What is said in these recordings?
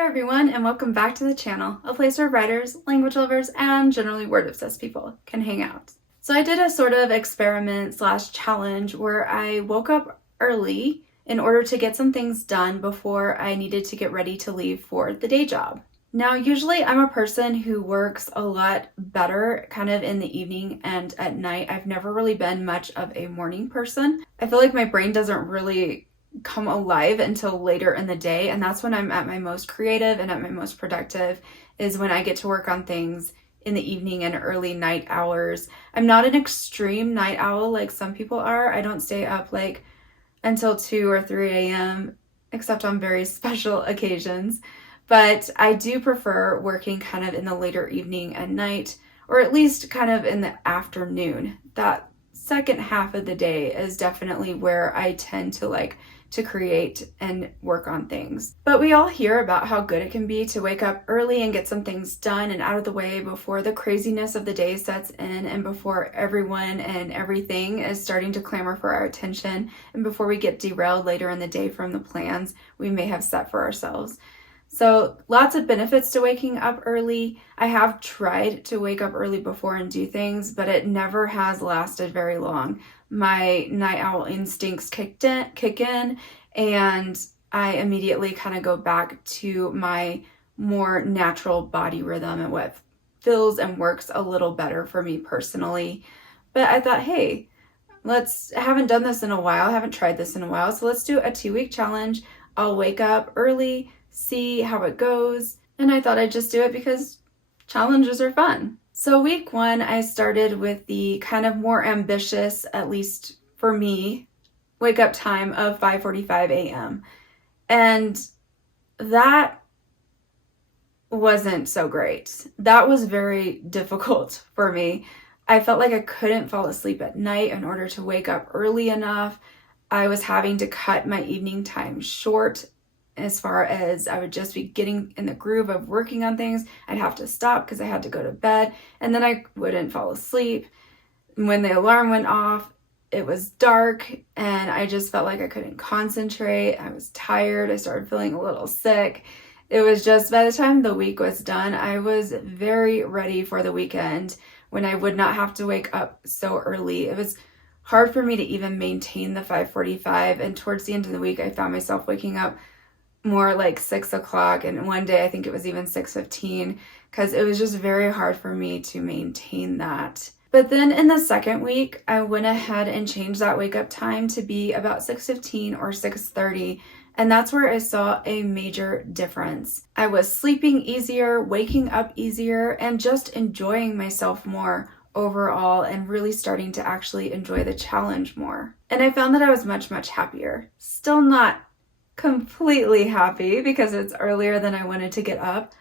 Hey everyone, and welcome back to the channel, a place where writers, language lovers, and generally word-obsessed people can hang out. So I did a sort of experiment slash challenge where I woke up early in order to get some things done before I needed to get ready to leave for the day job. Now, usually I'm a person who works a lot better kind of in the evening and at night. I've never really been much of a morning person. I feel like my brain doesn't really come alive until later in the day, and that's when I'm at my most creative and at my most productive, is when I get to work on things in the evening and early night hours. I'm not an extreme night owl like some people are. I don't stay up like until 2 or 3 a.m. except on very special occasions, but I do prefer working kind of in the later evening and night, or at least kind of in the afternoon. That second half of the day is definitely where I tend to like to create and work on things. But we all hear about how good it can be to wake up early and get some things done and out of the way before the craziness of the day sets in, and before everyone and everything is starting to clamor for our attention, and before we get derailed later in the day from the plans we may have set for ourselves. So lots of benefits to waking up early. I have tried to wake up early before and do things, but it never has lasted very long. My night owl instincts kick in, and I immediately kind of go back to my more natural body rhythm and what feels and works a little better for me personally. But I thought, hey, haven't done this in a while, haven't tried this in a while, so let's do a 2-week challenge. I'll wake up early, see how it goes, and I thought I'd just do it because challenges are fun. So week 1, I started with the kind of more ambitious, at least for me, wake up time of 5:45 a.m. And that wasn't so great. That was very difficult for me. I felt like I couldn't fall asleep at night in order to wake up early enough. I was having to cut my evening time short, as far as I would just be getting in the groove of working on things. I'd have to stop because I had to go to bed, and then I wouldn't fall asleep. When the alarm went off, it was dark, and I just felt like I couldn't concentrate. I was tired. I started feeling a little sick. It was just, by the time the week was done, I was very ready for the weekend when I would not have to wake up so early. It was hard for me to even maintain the 5:45, and towards the end of the week, I found myself waking up more like 6 o'clock, and one day I think it was even 6:15, because it was just very hard for me to maintain that. But then in the second week, I went ahead and changed that wake up time to be about 6:15 or 6:30, and that's where I saw a major difference. I was sleeping easier, waking up easier, and just enjoying myself more overall, and really starting to actually enjoy the challenge more. And I found that I was much, much happier. Still not completely happy because it's earlier than I wanted to get up,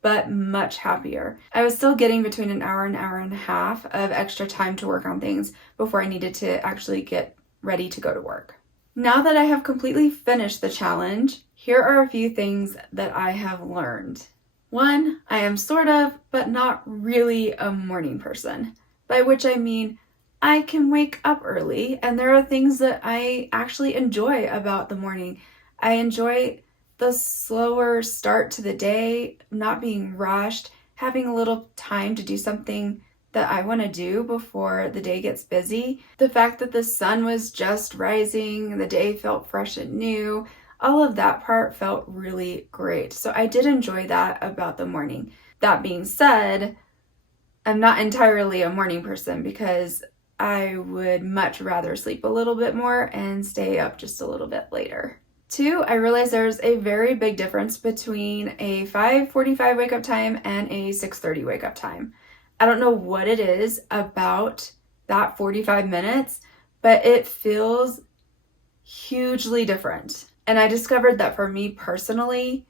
but much happier. I was still getting between an hour and a half of extra time to work on things before I needed to actually get ready to go to work. Now that I have completely finished the challenge, here are a few things that I have learned. 1, I am sort of, but not really a morning person, by which I mean I can wake up early, and there are things that I actually enjoy about the morning. I enjoy the slower start to the day, not being rushed, having a little time to do something that I want to do before the day gets busy. The fact that the sun was just rising, the day felt fresh and new, all of that part felt really great. So I did enjoy that about the morning. That being said, I'm not entirely a morning person because I would much rather sleep a little bit more and stay up just a little bit later. 2, I realized there's a very big difference between a 5:45 wake up time and a 6:30 wake up time. I don't know what it is about that 45 minutes, but it feels hugely different. And I discovered that for me personally,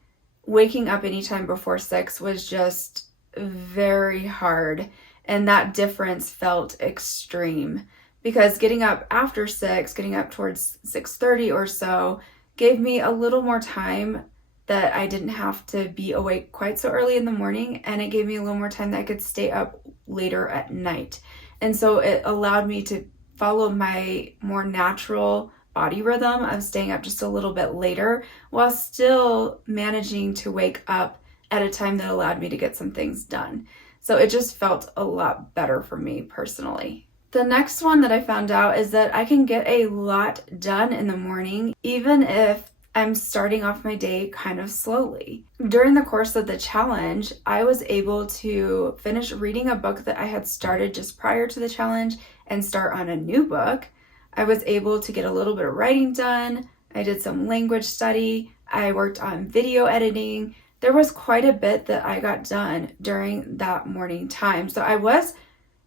waking up anytime before 6 was just very hard, and that difference felt extreme, because getting up after 6, getting up towards 6:30 or so, gave me a little more time that I didn't have to be awake quite so early in the morning, and it gave me a little more time that I could stay up later at night. And so it allowed me to follow my more natural body rhythm of staying up just a little bit later while still managing to wake up at a time that allowed me to get some things done. So it just felt a lot better for me personally. The next one that I found out is that I can get a lot done in the morning, even if I'm starting off my day kind of slowly. During the course of the challenge, I was able to finish reading a book that I had started just prior to the challenge and start on a new book. I was able to get a little bit of writing done. I did some language study. I worked on video editing. There was quite a bit that I got done during that morning time. So I was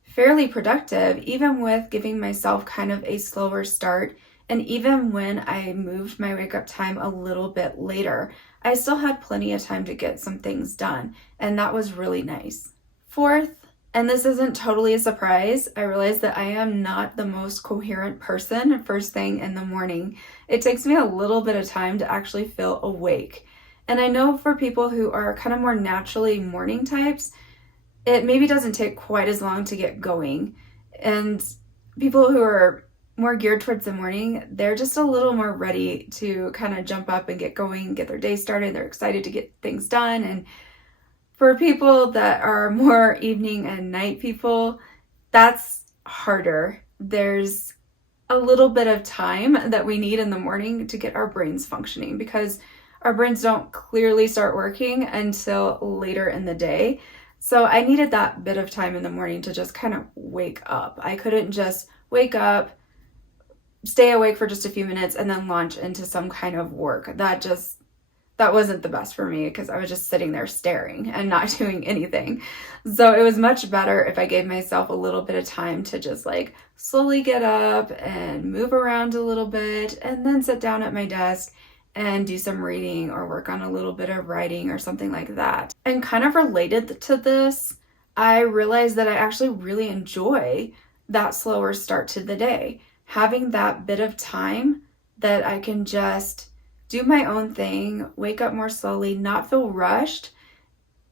fairly productive, even with giving myself kind of a slower start. And even when I moved my wake up time a little bit later, I still had plenty of time to get some things done. And that was really nice. Fourth, and this isn't totally a surprise, I realized that I am not the most coherent person first thing in the morning. It takes me a little bit of time to actually feel awake. And I know for people who are kind of more naturally morning types, it maybe doesn't take quite as long to get going. And people who are more geared towards the morning, they're just a little more ready to kind of jump up and get going, get their day started. They're excited to get things done. And for people that are more evening and night people, that's harder. There's a little bit of time that we need in the morning to get our brains functioning because our brains don't clearly start working until later in the day. So I needed that bit of time in the morning to just kind of wake up. I couldn't just wake up, stay awake for just a few minutes, and then launch into some kind of work. That wasn't the best for me because I was just sitting there staring and not doing anything. So it was much better if I gave myself a little bit of time to just like slowly get up and move around a little bit and then sit down at my desk and do some reading or work on a little bit of writing or something like that. And kind of related to this, I realized that I actually really enjoy that slower start to the day. Having that bit of time that I can just do my own thing, wake up more slowly, not feel rushed,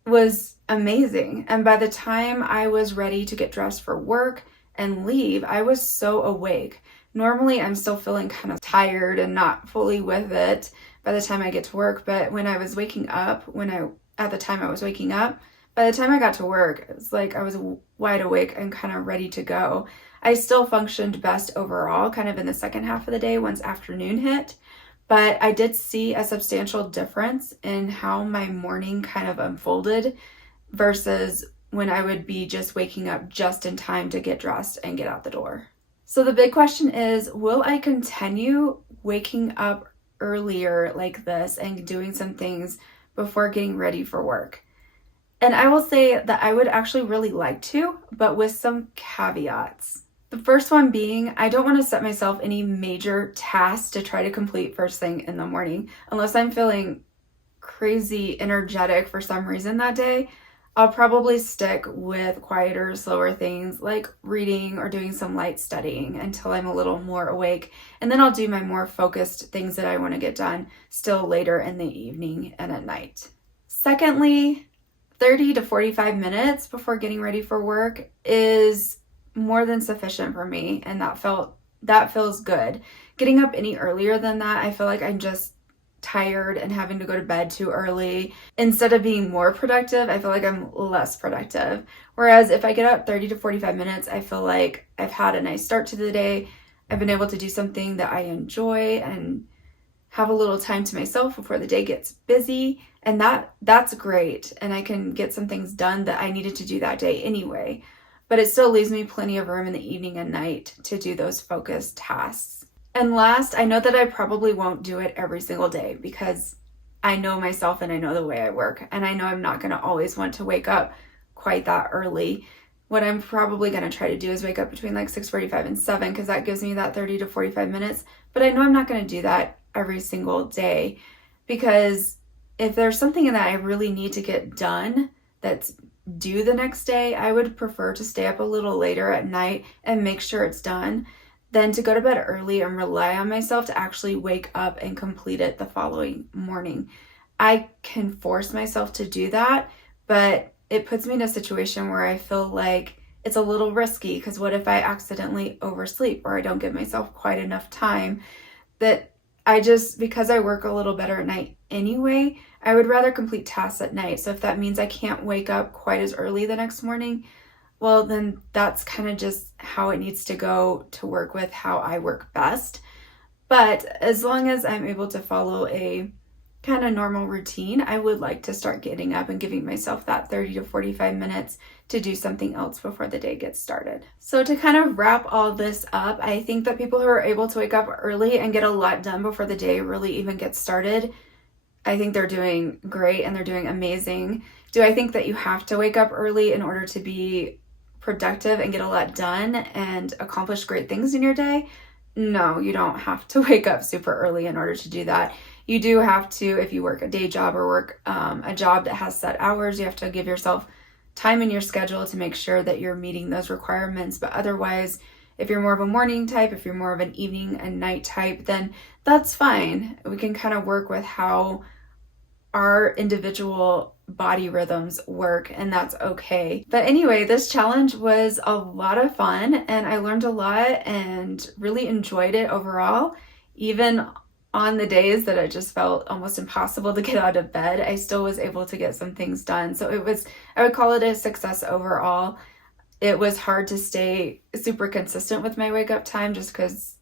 was amazing. And by the time I was ready to get dressed for work and leave, I was so awake. Normally, I'm still feeling kind of tired and not fully with it by the time I get to work. But when I was waking up, at the time I was waking up, by the time I got to work, it was like I was wide awake and kind of ready to go. I still functioned best overall, kind of in the second half of the day once afternoon hit. But I did see a substantial difference in how my morning kind of unfolded versus when I would be just waking up just in time to get dressed and get out the door. So the big question is, will I continue waking up earlier like this and doing some things before getting ready for work? And I will say that I would actually really like to, but with some caveats. The first one being, I don't want to set myself any major tasks to try to complete first thing in the morning. Unless I'm feeling crazy energetic for some reason that day, I'll probably stick with quieter, slower things like reading or doing some light studying until I'm a little more awake. And then I'll do my more focused things that I want to get done still later in the evening and at night. Secondly, 30 to 45 minutes before getting ready for work is more than sufficient for me, and that feels good. Getting up any earlier than that, I feel like I'm just tired and having to go to bed too early. Instead of being more productive, I feel like I'm less productive. Whereas if I get up 30 to 45 minutes, I feel like I've had a nice start to the day. I've been able to do something that I enjoy and have a little time to myself before the day gets busy. And that's great. And I can get some things done that I needed to do that day anyway. But it still leaves me plenty of room in the evening and night to do those focused tasks. And last, I know that I probably won't do it every single day because I know myself and I know the way I work. And I know I'm not going to always want to wake up quite that early. What I'm probably going to try to do is wake up between like 6:45 and 7 because that gives me that 30 to 45 minutes. But I know I'm not going to do that every single day because if there's something that I really need to get done that's due the next day, I would prefer to stay up a little later at night and make sure it's done than to go to bed early and rely on myself to actually wake up and complete it the following morning. I can force myself to do that, but it puts me in a situation where I feel like it's a little risky because what if I accidentally oversleep or I don't give myself quite enough time? that because I work a little better at night anyway, I would rather complete tasks at night. So if that means I can't wake up quite as early the next morning, well, then that's kind of just how it needs to go to work with how I work best. But as long as I'm able to follow a kind of normal routine, I would like to start getting up and giving myself that 30 to 45 minutes to do something else before the day gets started. So to kind of wrap all this up, I think that people who are able to wake up early and get a lot done before the day really even gets started, I think they're doing great and they're doing amazing. Do I think that you have to wake up early in order to be productive and get a lot done and accomplish great things in your day? No, you don't have to wake up super early in order to do that. You do have to, if you work a day job or work a job that has set hours, you have to give yourself time in your schedule to make sure that you're meeting those requirements. But otherwise, if you're more of a morning type, if you're more of an evening and night type, then that's fine. We can kind of work with how our individual body rhythms work, and that's okay. But anyway, this challenge was a lot of fun and I learned a lot and really enjoyed it overall. Even on the days that it just felt almost impossible to get out of bed, I still was able to get some things done. So I would call it a success overall. It was hard to stay super consistent with my wake up time just because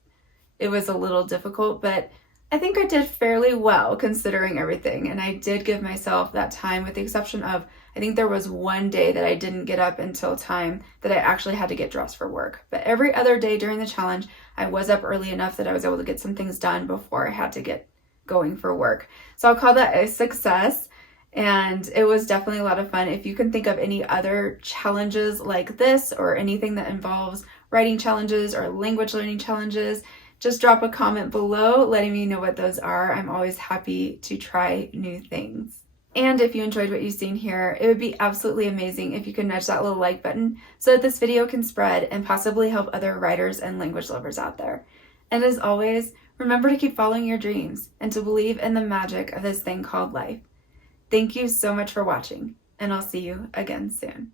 it was a little difficult, but I think I did fairly well considering everything. And I did give myself that time, with the exception of, I think there was one day that I didn't get up until time that I actually had to get dressed for work. But every other day during the challenge, I was up early enough that I was able to get some things done before I had to get going for work. So I'll call that a success. And it was definitely a lot of fun. If you can think of any other challenges like this or anything that involves writing challenges or language learning challenges, just drop a comment below letting me know what those are. I'm always happy to try new things. And if you enjoyed what you've seen here, it would be absolutely amazing if you could nudge that little like button so that this video can spread and possibly help other writers and language lovers out there. And as always, remember to keep following your dreams and to believe in the magic of this thing called life. Thank you so much for watching, and I'll see you again soon.